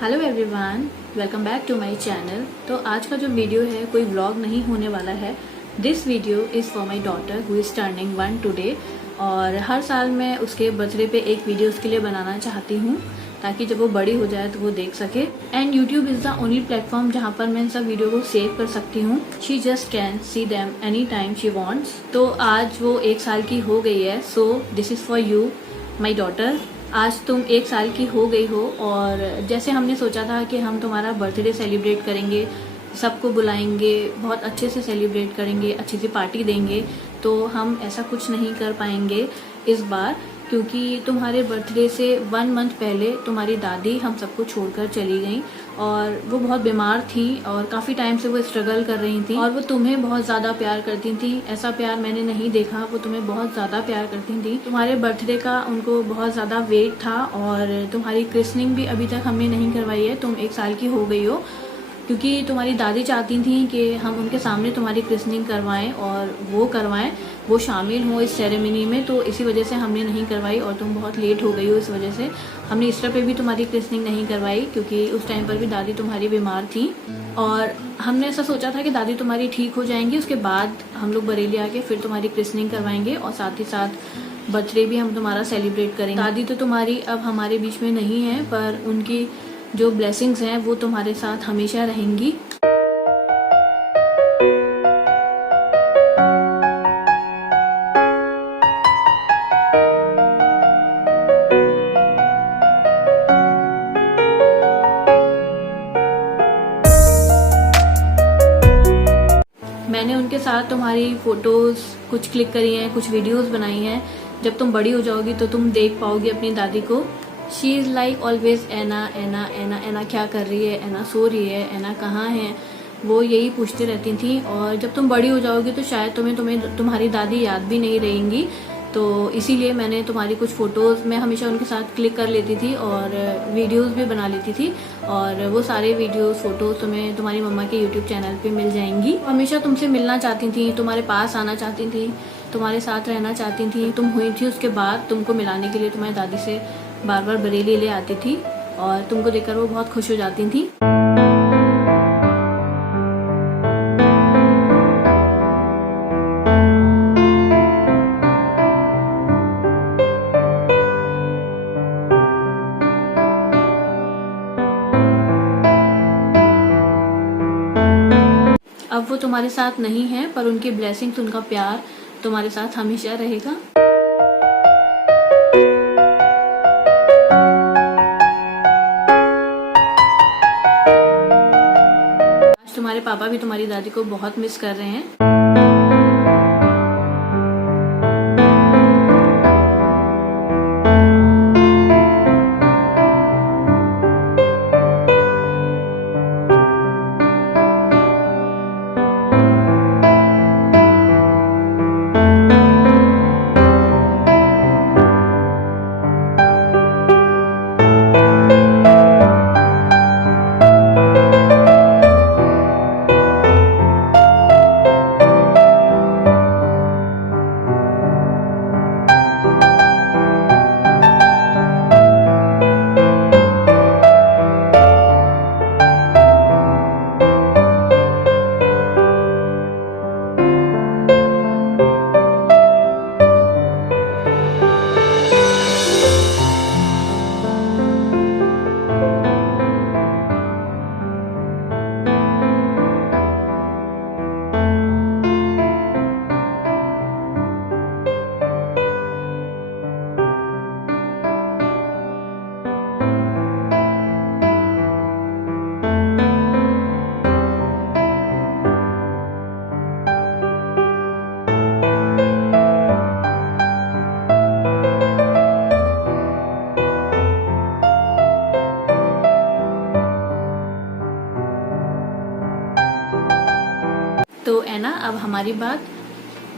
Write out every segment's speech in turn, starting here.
Hello everyone, welcome back to my channel. तो आज का जो वीडियो है कोई व्लॉग नहीं होने वाला है। This video is for my daughter who is turning 1 today. और हर साल मैं उसके बर्थडे पे एक वीडियो उसके लिए बनाना चाहती हूँ ताकि जब वो बड़ी हो जाए तो वो देख सके। And YouTube is the only platform जहाँ पर मैं इन सब वीडियो को सेव कर सकती हूँ। She just can see them any time she wants. तो आज वो 1 साल की हो गई है। So this is for you my daughter. आज तुम 1 साल की हो गई हो और जैसे हमने सोचा था कि हम तुम्हारा बर्थडे सेलिब्रेट करेंगे, सबको बुलाएंगे, बहुत अच्छे से सेलिब्रेट करेंगे, अच्छी सी पार्टी देंगे, तो हम ऐसा कुछ नहीं कर पाएंगे इस बार, क्योंकि तुम्हारे बर्थडे से 1 मंथ पहले तुम्हारी दादी हम सबको छोड़कर चली गई और वो बहुत बीमार थी और काफ़ी टाइम से वो स्ट्रगल कर रही थी और वो तुम्हें बहुत ज़्यादा प्यार करती थी। ऐसा प्यार मैंने नहीं देखा, वो तुम्हें बहुत ज़्यादा प्यार करती थी। तुम्हारे बर्थडे का उनको बहुत ज़्यादा वेट था और तुम्हारी क्रिसनिंग भी अभी तक हमने नहीं करवाई है। तुम 1 साल की हो गई हो, क्योंकि तुम्हारी दादी चाहती थी कि हम उनके सामने तुम्हारी क्रिसनिंग करवाएं और वो करवाएं, वो शामिल हो इस सेरेमनी में, तो इसी वजह से हमने नहीं करवाई और तुम बहुत लेट हो गई हो। इस वजह से हमने ईस्टर पे भी तुम्हारी क्रिसनिंग नहीं करवाई क्योंकि उस टाइम पर भी दादी तुम्हारी बीमार थी और हमने ऐसा सोचा था कि दादी तुम्हारी ठीक हो जाएंगी, उसके बाद हम लोग बरेली आके फिर तुम्हारी क्रिसनिंग करवाएंगे और साथ ही साथ बर्थडे भी हम तुम्हारा सेलिब्रेट करेंगे। दादी तो तुम्हारी अब हमारे बीच में नहीं है, पर उनकी जो ब्लेसिंग्स हैं वो तुम्हारे साथ हमेशा रहेंगी। मैंने उनके साथ तुम्हारी फोटोज कुछ क्लिक करी हैं, कुछ वीडियोस बनाई हैं। जब तुम बड़ी हो जाओगी तो तुम देख पाओगी अपनी दादी को। शी इज़ लाइक ऑलवेज एना एना एना एना, क्या कर रही है, एना सो रही है, एना कहाँ है, वो यही पूछती रहती थी। और जब तुम बड़ी हो जाओगी तो शायद तुम्हें तुम्हारी दादी याद भी नहीं रहेंगी, तो इसीलिए मैंने तुम्हारी कुछ फ़ोटोज़ मैं हमेशा उनके साथ क्लिक कर लेती थी और वीडियोस भी बना लेती थी और वो सारे वीडियोस फ़ोटोज़ तुम्हें तुम्हारी मम्मा के यूट्यूब चैनल पे मिल जाएंगी। हमेशा तुमसे मिलना चाहती थी, तुम्हारे पास आना चाहती थी, तुम्हारे साथ रहना चाहती थी। तुम हुई थी उसके बाद तुमको मिलाने के लिए तुम्हारी दादी से बार बार बरेली ले आती थी और तुमको देखकर वो बहुत खुश हो जाती थी। अब वो तुम्हारे साथ नहीं है, पर उनकी ब्लेसिंग्स, उनका प्यार तुम्हारे साथ हमेशा रहेगा। आज तुम्हारे पापा भी तुम्हारी दादी को बहुत मिस कर रहे हैं। तो एना, अब हमारी बात।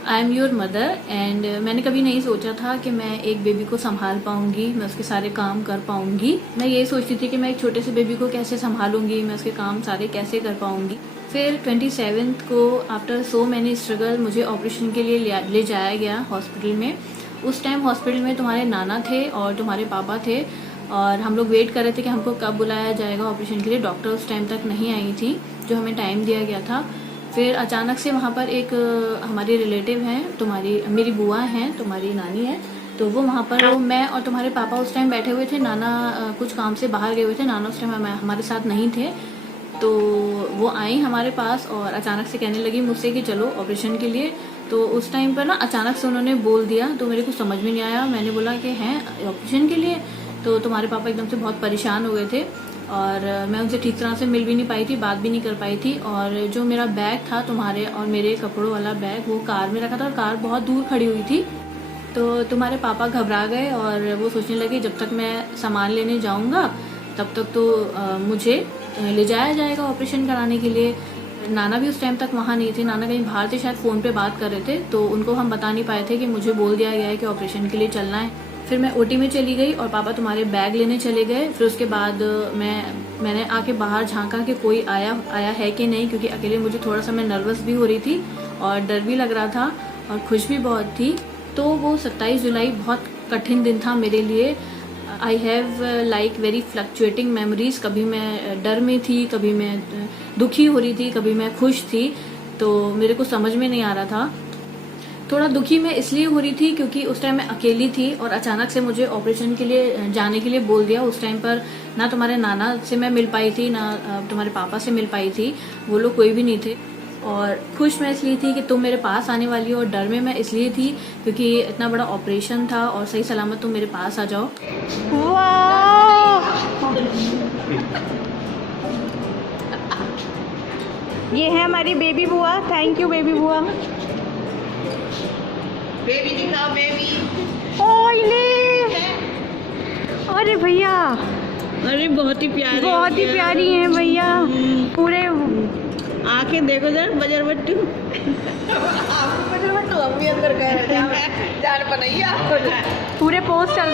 I am your mother and मैंने कभी नहीं सोचा था कि मैं एक बेबी को संभाल पाऊंगी, मैं उसके सारे काम कर पाऊंगी। मैं ये सोचती थी कि मैं एक छोटे से बेबी को कैसे संभालूंगी, मैं उसके काम सारे कैसे कर पाऊंगी। फिर 27 को आफ्टर सो मैनी स्ट्रगल मुझे ऑपरेशन के लिए ले जाया गया हॉस्पिटल में। उस टाइम हॉस्पिटल में तुम्हारे नाना थे और तुम्हारे पापा थे और हम लोग वेट कर रहे थे कि हमको कब बुलाया जाएगा ऑपरेशन के लिए। डॉक्टर उस टाइम तक नहीं आई थी जो हमें टाइम दिया गया था। फिर अचानक से वहाँ पर एक हमारी रिलेटिव हैं, मेरी बुआ हैं, तुम्हारी नानी है, तो वो वहाँ पर मैं और तुम्हारे पापा उस टाइम बैठे हुए थे। नाना कुछ काम से बाहर गए हुए थे, नाना उस टाइम हमारे साथ नहीं थे। तो वो आई हमारे पास और अचानक से कहने लगी मुझसे कि चलो ऑपरेशन के लिए। तो उस टाइम पर ना अचानक से उन्होंने बोल दिया, तो मेरे को समझ में नहीं आया। मैंने बोला कि हैं ऑपरेशन के लिए? तो तुम्हारे पापा एकदम से बहुत परेशान हो गए थे और मैं उनसे ठीक तरह से मिल भी नहीं पाई थी, बात भी नहीं कर पाई थी। और जो मेरा बैग था, तुम्हारे और मेरे कपड़ों वाला बैग, वो कार में रखा था और कार बहुत दूर खड़ी हुई थी। तो तुम्हारे पापा घबरा गए और वो सोचने लगे जब तक मैं सामान लेने जाऊंगा तब तक तो मुझे ले जाया जाएगा ऑपरेशन कराने के लिए। नाना भी उस टाइम तक वहाँ नहीं थे, नाना कहीं बाहर थे, शायद फ़ोन पे बात कर रहे थे। तो उनको हम बता नहीं पाए थे कि मुझे बोल दिया गया है कि ऑपरेशन के लिए चलना है। फिर मैं ओटी में चली गई और पापा तुम्हारे बैग लेने चले गए। फिर उसके बाद मैंने आके बाहर झांका कि कोई आया है कि नहीं, क्योंकि अकेले मुझे थोड़ा सा मैं नर्वस भी हो रही थी और डर भी लग रहा था और खुश भी बहुत थी। तो वो 27 जुलाई बहुत कठिन दिन था मेरे लिए। I have like very fluctuating memories. कभी मैं डर में थी, कभी मैं दुखी हो रही थी, कभी मैं खुश थी। तो मेरे को समझ में नहीं आ रहा था। थोड़ा दुखी मैं इसलिए हो रही थी क्योंकि उस टाइम मैं अकेली थी और अचानक से मुझे ऑपरेशन के लिए जाने के लिए बोल दिया। उस टाइम पर ना तुम्हारे नाना से मैं मिल पाई थी, ना तुम्हारे पापा से मिल पाई थी, वो लोग कोई भी नहीं थे। और खुश मैं इसलिए थी कि तुम मेरे पास आने वाली हो, और डर में मैं इसलिए थी क्योंकि इतना बड़ा ऑपरेशन था और सही सलामत तुम मेरे पास आ जाओ। ये है हमारी बेबी बुआ। थैंक यू बेबी बुआ। बेबी दिखाओ बेबी। ओले, अरे भैया, अरे बहुत ही प्यारी हैं भैया। पूरे आंखें देखो जरा बजर बट्टू। हम भी अंदर गए जान बनैया। पूरे पोस्ट चल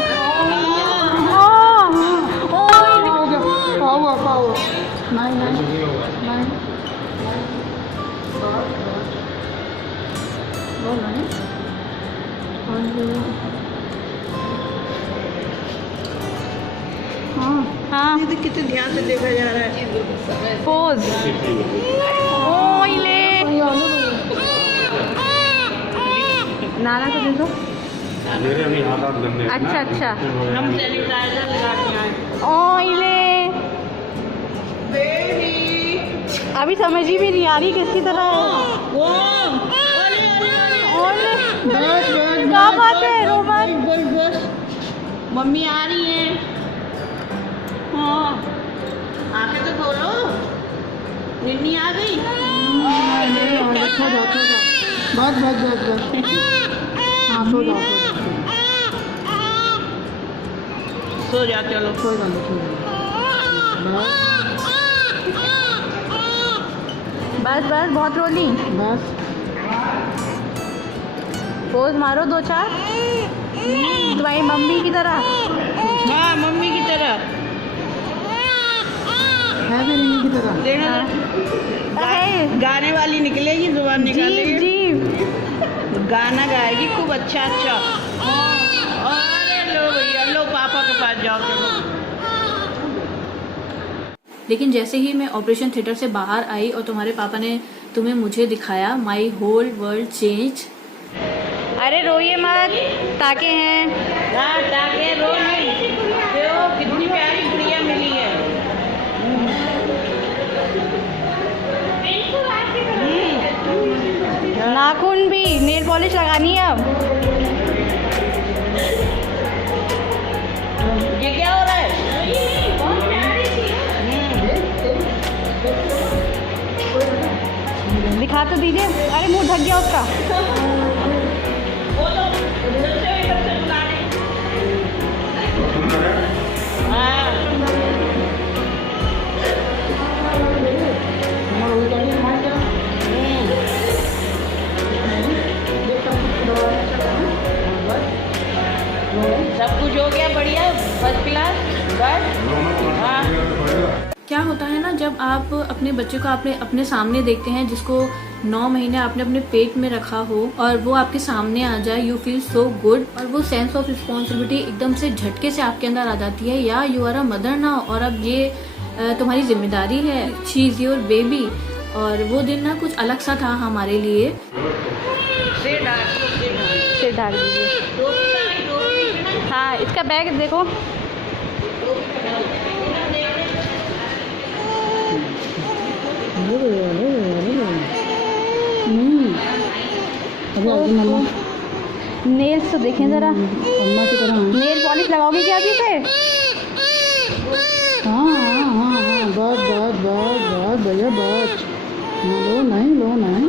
हाँ, ये तो कितने ध्यान से देखा जा रहा है। पोज। ओले, नाना को देखो। मेरे अभी हाथ गंदे। अच्छा हम सैनिटाइजर लगा के आए। ओले, बेबी अभी समझ ही भी नहीं आ रही किसकी तरह है। वो ओले, क्या बात है रोमन? बस मम्मी आ रही है। हाँ, आंखें तो खोलो। निन्नी आ गई। सो जा, चलो सो जा। बस बहुत रोली। बस पोज मारो 2-4 तुम्हारी मम्मी की तरह। हाँ, मम्मी की तरह हाँ। देखना। है। गाने वाली निकलेगी, जुबान निकालेगी, जी गाना गाएगी खूब अच्छा। अरे लो भैया, लो पापा के पास जाओ चलो। लेकिन जैसे ही मैं ऑपरेशन थिएटर से बाहर आई और तुम्हारे पापा ने तुम्हें मुझे दिखाया, माई होल वर्ल्ड चेंज। अरे रोइए मत, ताके हैं। ताके रो नहीं। देखो कितनी प्यारी गुड़िया मिली है। नाखून भी, नेल पॉलिश लगानी है अब। ये क्या हो रहा है? दिखा तो दीजिए। अरे मुंह ढक गया उसका। सब कुछ हो गया बढ़िया, फर्स्ट क्लास। बस हाँ, क्या होता है ना, जब आप अपने बच्चे को अपने सामने देखते हैं, जिसको 9 महीने आपने अपने पेट में रखा हो और वो आपके सामने आ जाए, यू फील सो गुड। और वो सेंस ऑफ रिस्पॉन्सिबिलिटी एकदम से झटके से आपके अंदर आ जाती है, या you are a mother now, और अब ये तुम्हारी जिम्मेदारी है, शी इज़ योर बेबी। और वो दिन ना कुछ अलग सा था हमारे लिए। सिर ढाल दीजिए। हाँ, इसका बैग देखो। नेल्स तो देखें जरा, नेल पॉलिश लगाओगे क्या अभी से? हाँ, बहुत भैया, बहुत लो नहीं।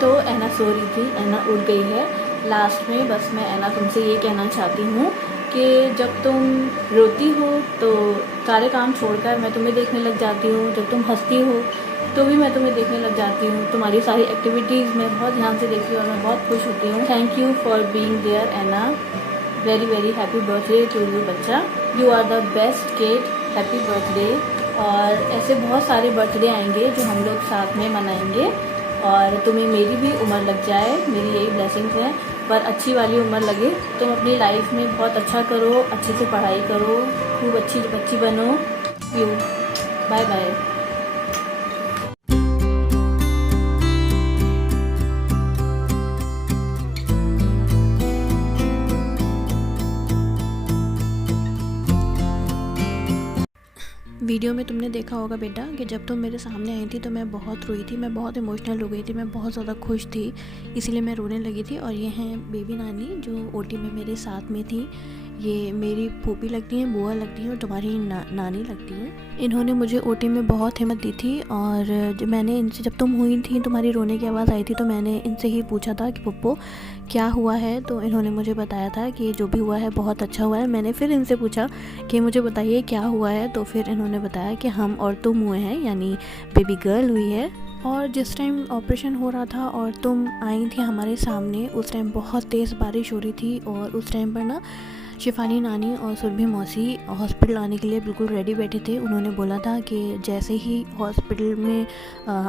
तो ऐना सो रही थी, ऐना उठ गई है। लास्ट में बस मैं ऐना तुमसे ये कहना चाहती हूँ कि जब तुम रोती हो तो सारे काम छोड़कर मैं तुम्हें देखने लग जाती हूँ, जब तुम हंसती हो तो भी मैं तुम्हें देखने लग जाती हूँ। तुम्हारी सारी एक्टिविटीज़ मैं बहुत ध्यान से देखती हूँ और मैं बहुत खुश होती हूँ। Thank you for being there Aina. Very very happy birthday to you बच्चा, you are the best kid, happy birthday. और ऐसे बहुत सारे बर्थडे आएंगे जो हम लोग साथ में मनाएंगे, और तुम्हें मेरी भी उम्र लग जाए, मेरी यही ब्लेसिंग्स है, पर अच्छी वाली उम्र लगे। तुम अपनी लाइफ में बहुत अच्छा करो, अच्छे से पढ़ाई करो, खूब अच्छी बच्ची बनो। You bye bye. वीडियो में तुमने देखा होगा बेटा कि जब तुम मेरे सामने आई थी तो मैं बहुत रोई थी, मैं बहुत इमोशनल हो गई थी, मैं बहुत ज़्यादा खुश थी, इसीलिए मैं रोने लगी थी। और ये हैं बेबी नानी जो ओटी में मेरे साथ में थी। ये मेरी फूफी लगती हैं, बुआ लगती हैं और तुम्हारी नानी लगती हैं। इन्होंने मुझे ओटी में बहुत हिम्मत दी थी, और जब मैंने इनसे, जब तुम हुई थी, तुम्हारी रोने की आवाज़ आई थी, तो मैंने इनसे ही पूछा था कि पप्पो क्या हुआ है। तो इन्होंने मुझे बताया था कि जो भी हुआ है बहुत अच्छा हुआ है। मैंने फिर इनसे पूछा कि मुझे बताइए क्या हुआ है, तो फिर इन्होंने बताया कि हम और तुम हुए हैं, यानी बेबी गर्ल हुई है। और जिस टाइम ऑपरेशन हो रहा था और तुम आई थी हमारे सामने, उस टाइम बहुत तेज़ बारिश हो रही थी, और उस टाइम पर ना शिफाली नानी और सुरभि मौसी हॉस्पिटल आने के लिए बिल्कुल रेडी बैठे थे। उन्होंने बोला था कि जैसे ही हॉस्पिटल में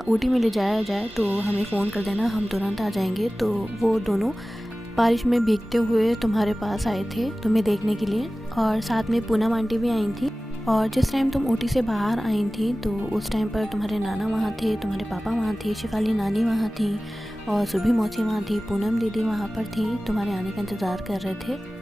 ओटी में ले जाया जाए तो हमें फ़ोन कर देना, हम तुरंत आ जाएंगे। तो वो दोनों बारिश में भीगते हुए तुम्हारे पास आए थे तुम्हें देखने के लिए, और साथ में पूनम आंटी भी आई थी। और जिस टाइम तुम ओटी से बाहर आई थी तो उस टाइम पर तुम्हारे नाना वहाँ थे, तुम्हारे पापा वहाँ थे, शिफाली नानी वहाँ थी, और सुरभि मौसी वहाँ थी, पूनम दीदी वहाँ पर थी, तुम्हारे आने का इंतज़ार कर रहे थे।